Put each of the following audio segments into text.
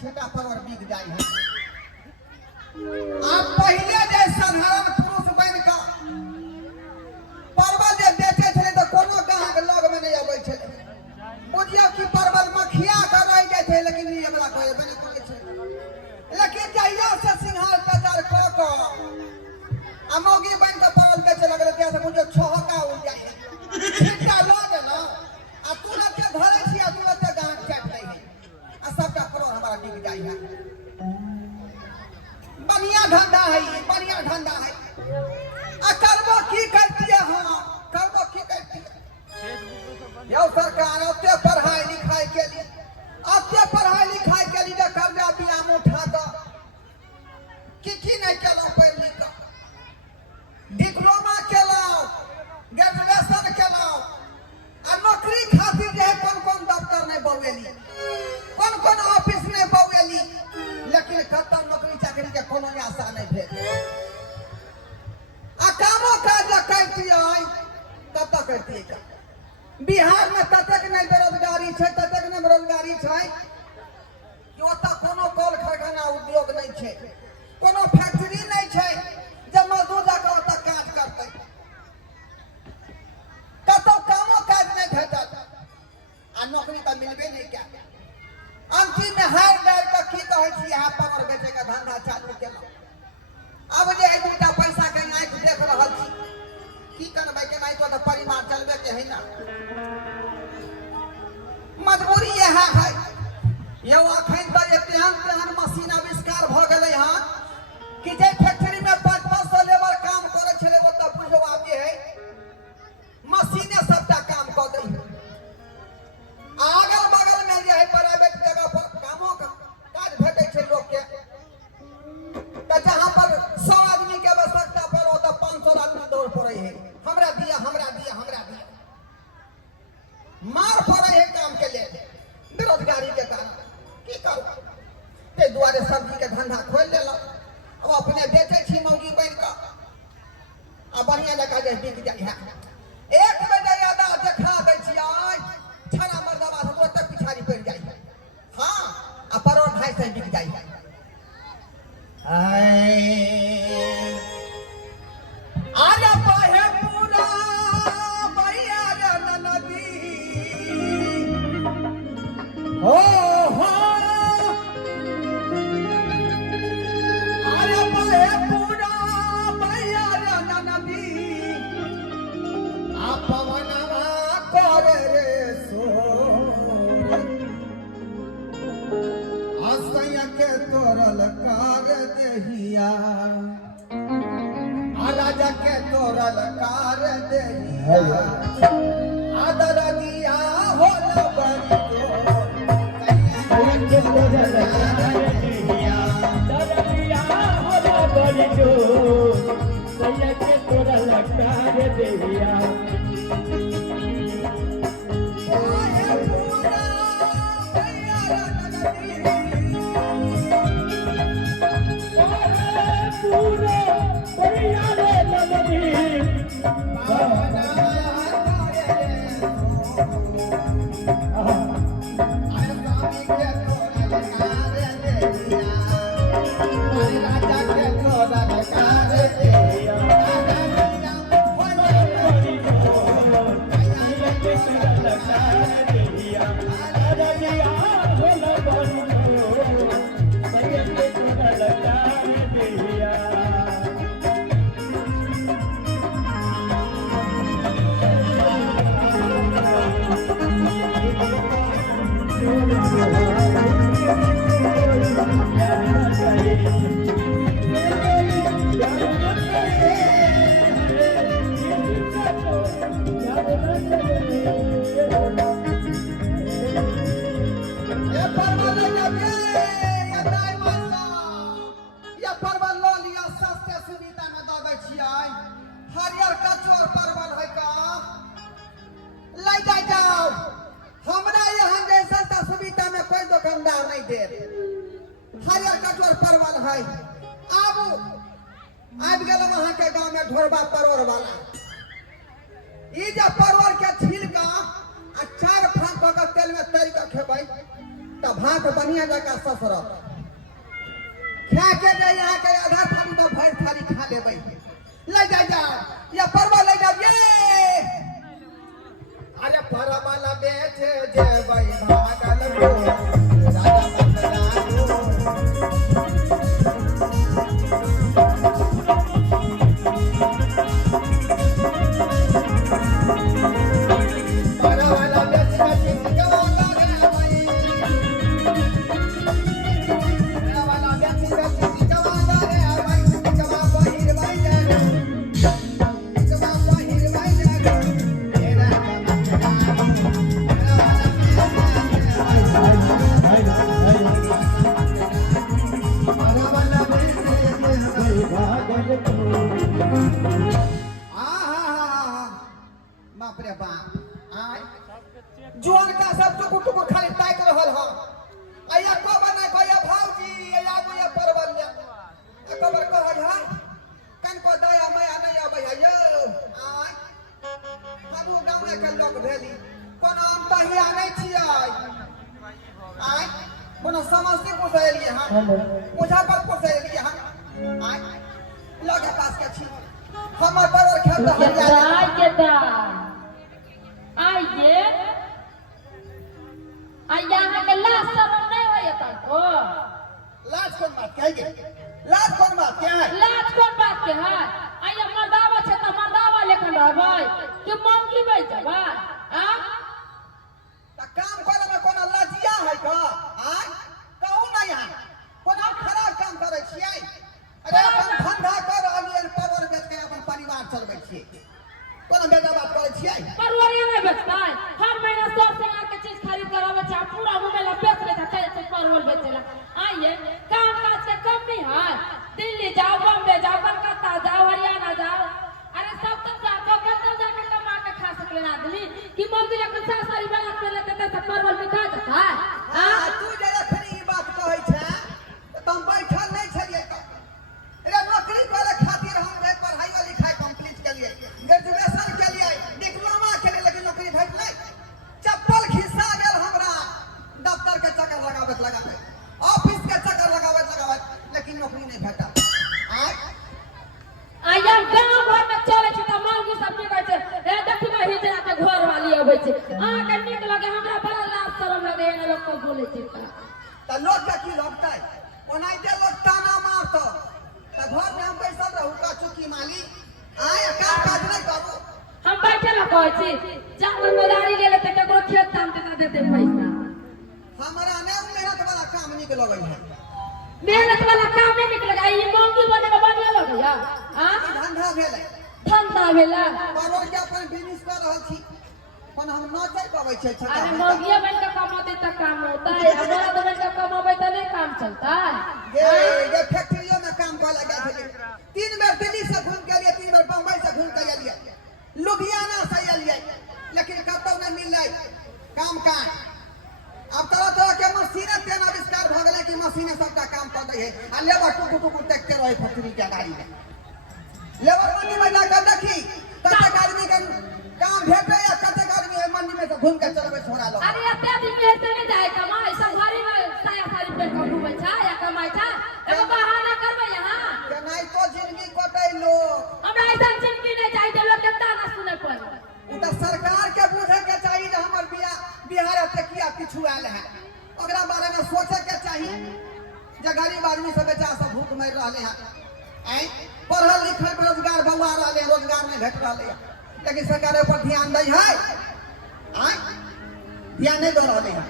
छेटा पर बिक जाए है। आप पहले जे साधारण पुरुष बन का परवल जे बेचे छले तो कोनो गाहक लग में नहीं आबै छले। बुझियो कि परवल मखिया कर रह जाय छै, लेकिन ई हमरा कोई बने करे छै। लेकिन जहिया से सिंहार प्रचार क अमोगी बन के परवल बेचे लगले त्या से मुझे छहका उड़ जाय है। छिटका लग ना आ तुरंत के धरे छी आ तुरंत गाहक काट लै है आ सबका परवल हमारा बिक जाय है। बढ़िया धंधा है, बढ़िया धंधा है। आ करबो की करतिए हम, करबो की करतिए। यो सरकार ओते पढ़ाई लिखाई के लिए, ओते पढ़ाई लिखाई के लिए कर्जा बियाम उठा द की नहीं केलो, पढ़ लिख क डिप्लोमा केलो, ग्रेजुएशन केलो आ नौकरी खातिर जे कौन दफ्तर नहीं बौएली, कौन ऑफिस नहीं बौएली, लेकिन खत्म नौकरी चाकरी के कोनो आशा नहीं भेल। आ कामो काज करतिए तब तक करतिए क्या? बिहार में ततक नहीं बेरोजगारी है, ततक नहीं बेरोजगारी है कि ओतऽ कोनो कल कारखाना उद्योग नहीं है, कोनो फैक्ट्री नहीं है जब मजदूर जाकर ओतऽ काज करते। कतौ कामो काज नहीं भेटल आ नौकरी तो मिलबे नहीं क्या। अंतिम में हार डाल के की कहे छी यहाँ पावर बेचे का धंधा चालू केलौ। अब जे दूटा पैसा के आंख देख रहल छी, की करबै के नहीं तो परिवार चलबे के है ना। मजबूरी यह है। ये अखन तो एहन मशीन आविष्कार भ गए हैं कि जे फैक्ट्री में 500 लेबर काम करे छले वो तो बुझो आगे है मशीने सबटा काम कर दै है। अगल बगल में जे है प्राइवेट जगह पर कामों का काज भेटे छे लोग के, तो जहां पर 100 आदमी के आवश्यकता पर हो तो 500 आदमी दौड़ पड़े है, हमरा दिया हमरा दिया हमरा दिया, मार पड़े है काम के लिए बेरोजगारी के कारण। की करू ते दुआरे सब्जी के धंधा खोल लेलो, अब अपने बेचे छी मौगी बन के आ बढ़िया जगह जे बिक जाय है। एक बजे यादा देखा दै छी आज छड़ा मर्दवा हम ओतऽ पिछाड़ी पड़ जाय है। हां आ परोठ 250 बिक जाय है। आजा पाहे पूरा भैया रे नदी हो आजा पाहे पूरा भैया रे नदी आ पवनवा करे रे सो आसैया के तोरल कार देहिया राजा के तोरल कार देहिया आदर दिया होल बरी तो के तोरल कार देहिया आदर दिया होल बरी तो सैया के तोरल कार देहिया हरियर कचोर परवल है का ले जाओ। हमरा यहाँ जैसा सुविधा में कोई दुकानदार नहीं दे। हरियर कचोर परवल है। आबू आबि गेल वहां के गांव में ढोरबा परोर वाला। ई जब परवल के छील का आ 4 फांक के तेल में तैर के खेबै तब भात बनिया जगह ससुर खा के जाए यहाँ के आधा थाली में भर थाली खा लेबै ले जा या परवा ले जा ये अरे परवल बेचे जेबै भागलपुर राजा मंगलारू परवल बेचे चिकवाला रे भाई परवल बेचे चिकवाला रे भाई चिकवा बहिर भाई जा चिकवा बहिर भाई जा तेरा बाप रे बाप आय जुआन का सब टुकुर खाली ताक रहल ह आया कब ना कया भौजी आया बुया परवल ले कबर कह है कन को दया माया नहीं आबै है यो आय हमहु गांव के लोग भेली कोनो हम तहिया नहीं छियै आय कोनो समस्तीपुर से एलिए हम मुजफ्फरपुर से एलिए हम आय लगे पास के छी हमर बड़र खेत हरिया आइए यहाँ के लाश सब नहीं होए त को लाज कौन बात कह गे लाज कौन बात क्या है लाश कौन बात के है आइए मर्दावा छे त मर्दावा लेखन रहबै कि मौकी बैठ जबै आ त काम करे में कोनो लजिया है का आ कहू ना यहाँ कोनो खराब काम करे छियै अरे अपन धंधा कर रहलिए परवर बेच के अपन परिवार चलबै छियै कोनो बेटा बात करे छियै परवरिया नहीं बेचतै हर महीना 100 सिंगार के चीज खरीद कर आवे छै पूरा घुमेला बेच लेता छै परवल बेचेला आइए काम काज के कमी है दिल्ली जाओ बॉम्बे जाओ कलकत्ता जाओ हरियाणा जाओ अरे सब तो जाओ कतौ जाके कमा के खा सकले आदमी कि मौगी लेकिन सारी बात में लेते त परवल बिका जाता है हां तू जे फिर ई बात कहै छै त हम बैठल नहीं छलिए त अरे नौकरी करे खातिर हम रे पढ़ाई और लिखाई कंप्लीट के लिए ग्रेजुएशन के लिए डिप्लोमा के लिए लेकिन नौकरी भेट नहीं चप्पल खिसा गेल हमरा दफ्तर के चक्कर लगावे ऑफिस के चक्कर लगावे लेकिन नौकरी नहीं भेटा आया गांव घर में चले छी त मौगी सब की कहै छै ए देखी में हिजरा के घर वाली आबै छै आ के नीक लगे हमरा बड़ा लाज शरम लगे एना लोग को बोले छै त लोग के की लगतै ओनाइते लोग ताना मारत त घर में हम बैसल रहू का चुकी माली आय काम काज नहीं करू हम बैठे ला कहै छी चावल मदारी ले लेते केकरो खेत दाम देता देते पैसा हमरा ने मेहनत वाला काम निक लगै है मेहनत वाला काम नहीं निक लगे ई मौगी बने में बढ़िया लगे या हां धंधा भेलै धंधा भेला परवर के अपन बिजनेस कर रहल छी पण हम न जाय पाबै छै छका अरे मौगिया बन के कमाते त काम होता है हमरा तो बन के कमाबै त नहीं काम चलता है ये फैक्ट्रियों में काम कर लगा थे 3 बार दिल्ली से घूम के लिए 3 बार बम्बई से घूम के लिए लुधियाना से लिए लेकिन कतौ नहीं मिल रही काम का अब तरह के मशीन तेन आविष्कार भ गेलै कि मशीने सबका काम कर दै है आ लेबर टुकु देखते रहे फैक्ट्री के गाड़ी में लेबर मंडी में जाकर देखी कते आदमी के काम भेटे या कते आदमी मंडी में से घूम के चलबे छोड़ा लो अरे एते दिन में ऐसे नहीं जाए कमाई सब घरी में साया सारी पे घूमै छै या कमाई छै एगो बहाना करबै यहां केनाई तो जिंदगी कटै लो हमरा ऐसा जिंदगी नहीं चाहिए जे लोग के ताना सुने पड़े उ त सरकार के बुझे के चाहिए जे हमर बिहार से किया पिछु आयल है ओकरा बारे में सोचे के चाहिए जे गरीब आदमी सब बेचारा सब भूख मर रहले हैं ऐ पढ़ल लिखल बेरोजगार बउआ रहले रोजगार नहीं भेट रहले लेकिन सरकार ऊपर ध्यान दै है आय ध्यान नहीं दे रहले हैं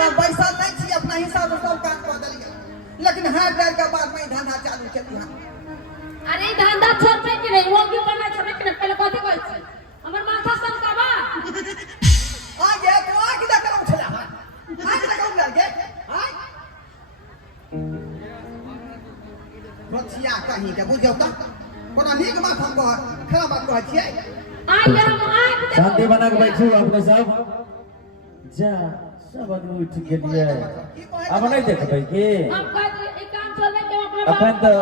तो पैसा नहीं छी अपना हिसाब से सब काम कर देलिए लेकिन हाथ डाल के बाद में धंधा चालू केली हम अरे धंधा छोड़ते कि नहीं वो क्यों करना छोड़े कि पहले कथि कहै छै हमर माथा सनकाबा आ गे तो आ कि देख करू छला हां आ कि देख करू गे हां बचिया कहीं के बुझौ त कोनो नीक बात हम कह खराब बात कहै छियै आइए हम आंख देखो शांति बना के बैठू अपने सब जा सब आदमी उठ गेलिए अब नहीं देखबै की हम कह ई काम चलबे के अपना अपन तो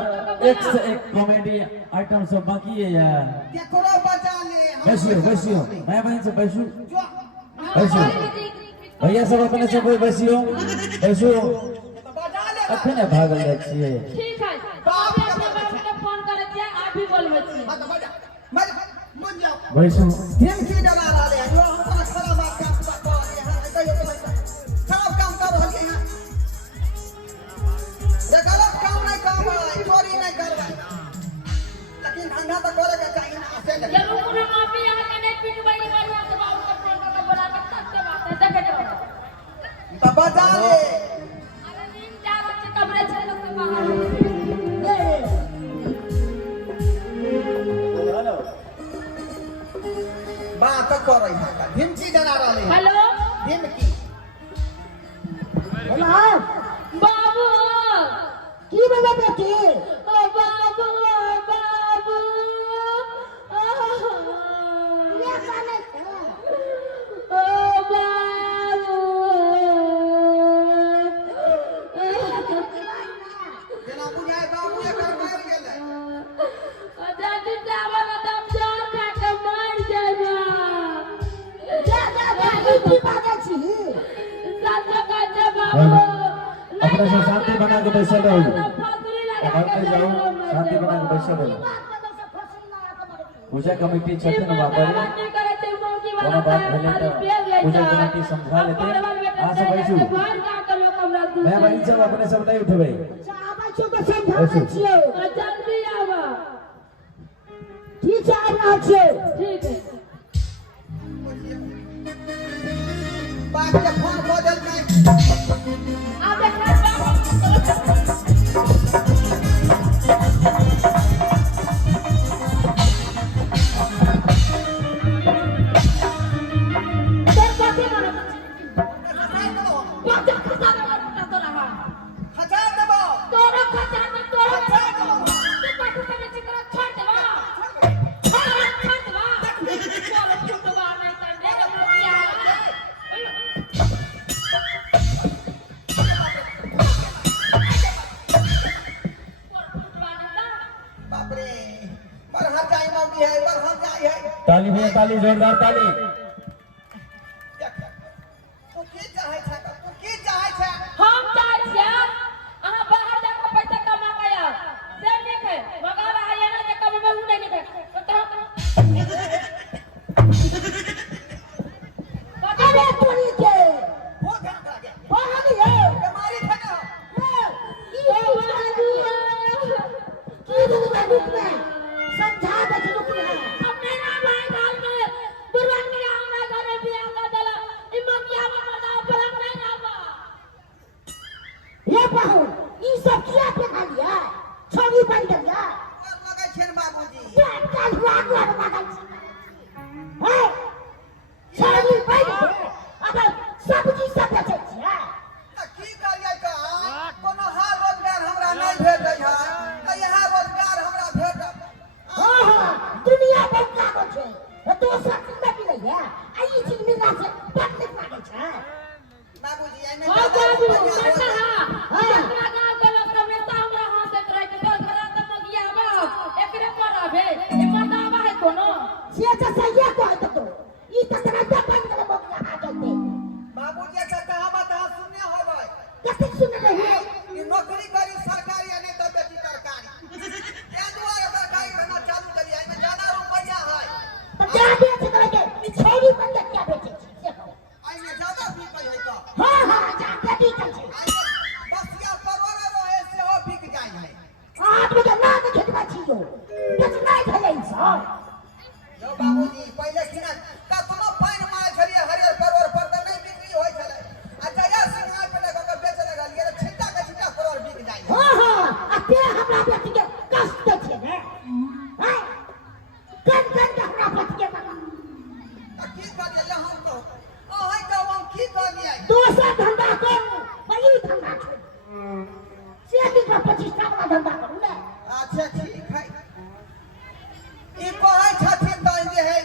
एक से एक कॉमेडी आइटम सब बाकी है यार केकरो बचा ले बैसियो मैं बहन से बैसू जो बैसू भैया सब अपने से कोई बैसियो बैसो तो बजा ले अखने भागल जाइ छियै। ठीक है बाप अपने बाप के फोन करे छियै आप भी बोलबे छियै। हां तो बजा मत मन जाओ बैसो धमकी डरा रहे हैं जो हम पर खराब काम कर रहे हैं ऐसा ही खराब काम कर रहे हैं ये गलत काम नहीं काम है चोरी नहीं करवाई लेकिन धंधा तो करे के चाहिए ना ऐसे नहीं जरूर ना माफी यहाँ के नहीं पिटवाई वाला से बाबू का फोन करके बोला के सत्य बात है देखे जाओ तो बजा ले अरे नींद जा रही कमरे से से बाहर हेलो बात कर रही है धमकी डरा रहे हैं हेलो धमकी हेलो बाबू की बोला बेटी ओ बाबू बाबू ये काने ओ बाबू जना बुझाए बाबू ये कर मार गेले दादी चावल दम जोर खा के मर जाबा जा की बात छी सच का जे बाबू अपने से शांति बना के बैसल रहो फांसी लगा घर पे जाओ शांति बना के बैसल रहो पूजा कमेटी छथिन वहां पर कोनो बात भेले तो पूजा कमेटी समझा लेते आ से बैसू मैं बड़ी सब अपने सब नहीं उठबै आबै छो तो समझा छियो जल्दी आवा ठीक आ रहा छो ठीक है बाप के फोन बदल में आप एक हजार देबो तोरा खचा में तोरा तू पाटू में चिकरा छोड़ देवा छोड़ देवा चलो फुटवा नहीं करने क्या बाप रे बरहर जाई मौगी है बरहर जाई है ताली भैया ताली जोरदार ताली तू की चाहे छै तू की चाहे छै हम चाहे छियै अहाँ बाहर जाके पैसा कमा के आउ से ठीक है मगर आइए ना जे कभी में नहीं निकल अरे तोरी के वो काम कर गया बाहर है बीमारी है ना की दूंगा रुक में समझा दे रुक में अपने ना भाई गाल में बुरवान के हमरा घर में बियाह कर देला इमकिया में बताओ पर नहीं आवा ये बहू ई सब क्या पे खा लिया छोरी बन गया और लगे छेन बाबूजी ये काल लाग लाग मागल है छोरी बन गया अब सब्जी सब बेचे छिया त की करियै का कोनो हाल रोजगार हमरा नहीं भेटै है त यहाँ रोजगार हमरा भेटत हां दुनिया बदला गो छे तो सब जिंदगी नहीं है आई चीज मिलना से पत्नी मांगे छे बाबूजी आई ओ बाबू बेटा हां अपना गांव के लोग हमेशा हमरा हाथ से ट्राई के घर घर तक मगिया बा एकरे पर आवे ए बतावा है कोनो से सही को है तो ई तकरा दपन के बगला आ जाते बाबूजी का कहा बता सुनने होबै कैसे सुन रहे हैं कि नौकरी करी सरकारी या नहीं तो बेटी सरकारी ये दुआरे सरकारी रहना चालू करिए में ज्यादा रुपया है तो क्या बेच करके ई छोरी बन के क्या बेचे छे आई में ज्यादा बिक है तो हां हां जा बेटी कर छे आई बसिया परवर रहे से हो बिक जाय है आप मुझे ना देखबा छियो कितना भले इंसान जो बाबूजी पहले किना कतनो पाइन मार छलिए हरियर परवर पर त नहीं बिक्री होय छले आ जया सिंह पे लगा के बेच लगा लिए छिटा के छिटा परवर बिक जाय है हां हां अते हमरा बेटी के कष्ट छे ने हां कन कन के हमरा बेटी के त की करिए हम तो ओहे तो हम की करिए दूसरा धंधा करू वही धंधा छोड़ से भी का 25 वाला धंधा करू ना अच्छा ठीक है ई कहै छथिन त जे है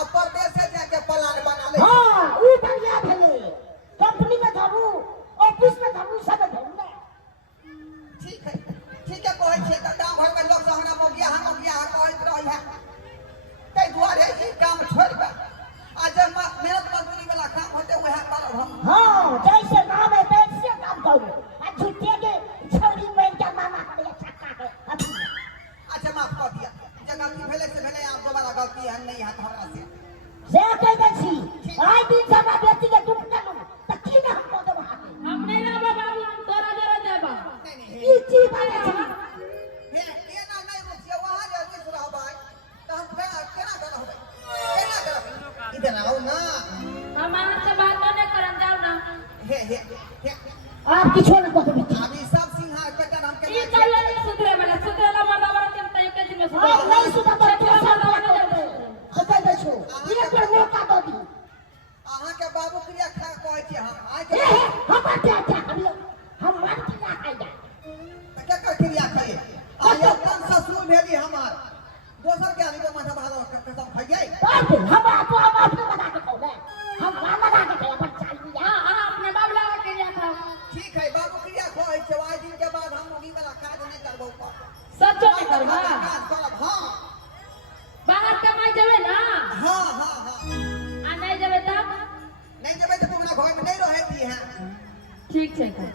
अब परदेश से जाके प्लान बना ले हां ऊ बढ़िया भेले कंपनी में धरू ऑफिस में धरू सब धरू ना ठीक है कहै छै त गांव घर में लोग सब हमरा मोगिया कहैत रही है तै दुआरे ई काम छोड़ के आ जब मेहनत मजदूरी वाला काम होते वह करब हम हम अहाँ से बात नहीं करम जाओ ना हे आप किछो न कहते बेटी अभी सब सिंहार पेटर हम ई के चल नहीं सुधरे वाला सुधरेला मर्दा वाला तुम तय के दिन में सुधरे आप नहीं सुधा तो क्या सब तो कह दे छो ये पर मौका दो दी अहाँ के बाबू क्रिया खा कहै छी हम आइ ए के हम क्या हम मान की ना खाई जा क्या कर क्रिया खाइए आया कौन ससुर भेली हमार दोसर के आदमी के माथा भालो कसम खाइए हम अपने बना के खाओ हम गाना लगा के खाओ अपन चाली हां हां अपने बाबला के लिए खाओ ठीक है बाबू क्रिया कहै छै आइ दिन के बाद हम मुगी वाला काज नहीं करबो सच में करबा काज करब हां बाहर कमाई जावे ना हां हां हां आ नहीं जावे तब नहीं जब तो हमरा घर में नहीं रहे दी है ठीक है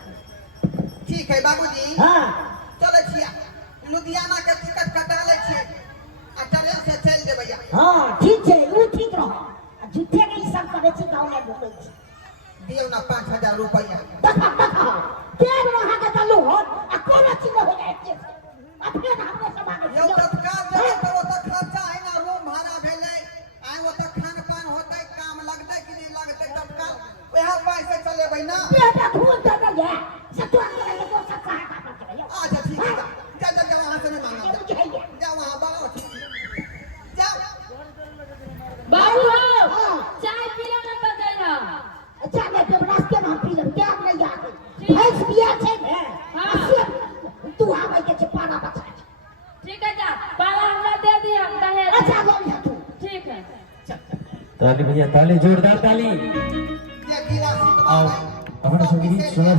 ठीक है बाबूजी हां चले छिया लुधियाना के टिकट कटा ले छी आ ट्रेन से चल जेबै हां ठीक है वो ठीक रहो झूठे के ई सब करे छी गांव में घूमे छी दियो ना 5000 रुपया देखा के रहा के तल्लू हो आ कोनो चीज हो जाए के अपने हमने सभा के यो तत्काल जब तो वो तो खर्चा है ना रूम भाड़ा भेले आइ वो तो खान पान होतै काम लगतै कि नहीं लगतै तत्काल वहाँ पैसे चलेबै ना बेटा भूल दे दे सतुआ करे तो सब कहा का करे अच्छा ठीक है जा वहाँ से नहीं मांगा जा वहाँ बाबा ठीक है जाओ बाबू चाय पी लो ना तो जाइना अच्छा मैं जब रास्ते में पी लूं क्या नहीं याद भैंस बिया छे ने हां तू आवे के छे पाना बचा ठीक है जा पाला हमरा दे दी हम कहे अच्छा लो लिया तू ठीक है ताली भैया ताली जोरदार ताली ये गिलास आओ अपना संगीत सुना